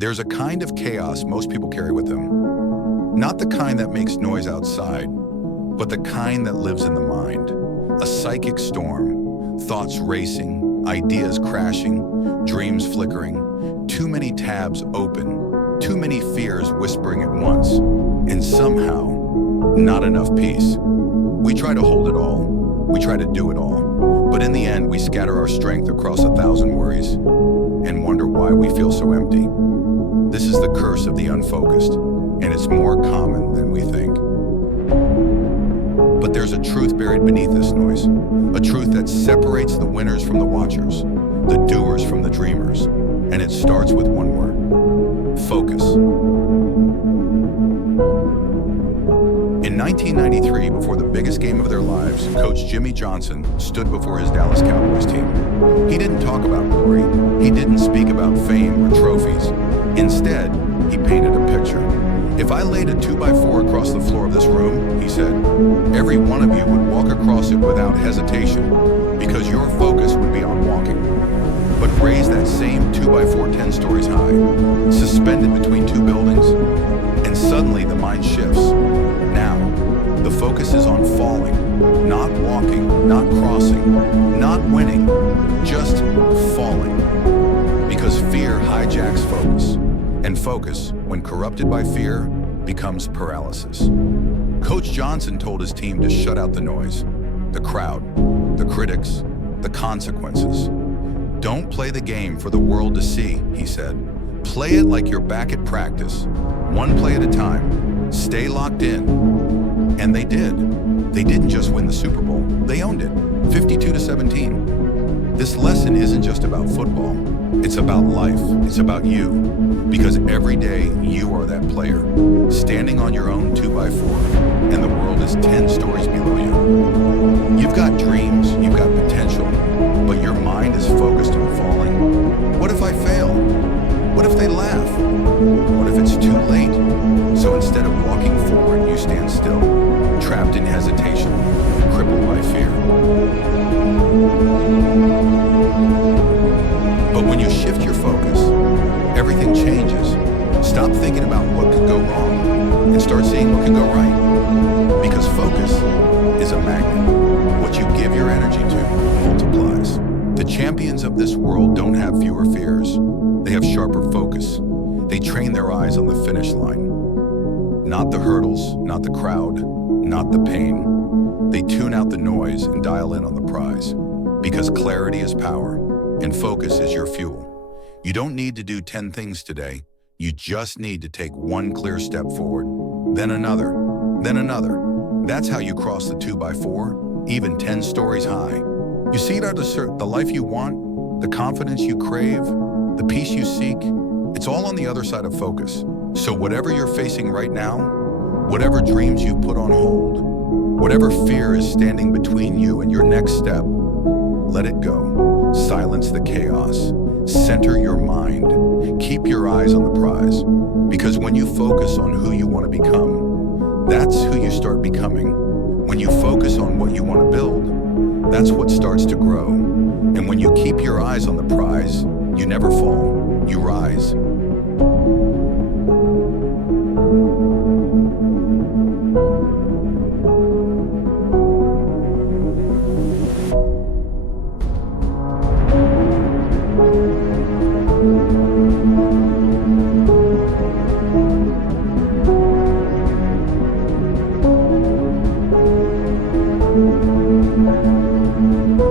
There's a kind of chaos most people carry with them. Not the kind that makes noise outside, but the kind that lives in the mind. A psychic storm, thoughts racing, ideas crashing, dreams flickering, too many tabs open, too many fears whispering at once, and somehow, not enough peace. We try to hold it all, we try to do it all, but in the end we scatter our strength across 1,000 worries and wonder why we feel so empty. This is the curse of the unfocused, and it's more common than we think. But there's a truth buried beneath this noise, a truth that separates the winners from the watchers, the doers from the dreamers, and it starts with one word: focus. In 1993, before the biggest game of their lives, Coach Jimmy Johnson stood before his Dallas Cowboys team. He didn't talk about glory. He didn't speak about fame or trophies. Instead, he painted a picture. If I laid a 2x4 across the floor of this room, he said, every one of you would walk across it without hesitation because your focus would be on walking. But raise that same 2x4 10 stories high, suspended between two buildings, and suddenly the mind shifts. Now, the focus is on falling, not walking, not crossing, not winning, just falling. Because fear hijacks focus, and focus, when corrupted by fear, becomes paralysis. Coach Johnson told his team to shut out the noise, the crowd, the critics, the consequences. Don't play the game for the world to see, he said. Play it like you're back at practice, one play at a time. Stay locked in. And they did. They didn't just win the Super Bowl, they owned it, 52-17. This lesson isn't just about football. It's about life. It's about you. Because every day you are that player, standing on your own 2x4, and the world is 10 stories below you. You've got dreams, you've got potential, but your mind is focused on falling. What if I fail? What if they laugh? What if it's too late? So instead of walking forward, you stand still, trapped in hesitation, crippled by fear. But when you shift your focus, everything changes. Stop thinking about what could go wrong and start seeing what could go right. Because focus is a magnet. What you give your energy to multiplies. The champions of this world don't have fewer fears. They have sharper focus. They train their eyes on the finish line. Not the hurdles, not the crowd, not the pain. They tune out the noise and dial in on the prize. Because clarity is power, and focus is your fuel. You don't need to do 10 things today. You just need to take one clear step forward, then another, then another. That's how you cross the 2x4, even 10 stories high. You see it the life you want, the confidence you crave, the peace you seek. It's all on the other side of focus. So whatever you're facing right now, whatever dreams you've put on hold, whatever fear is standing between you and your next step, let it go. Silence the chaos. Center your mind. Keep your eyes on the prize. Because when you focus on who you want to become, that's who you start becoming. When you focus on what you want to build, that's what starts to grow. And when you keep your eyes on the prize, you never fall. You rise.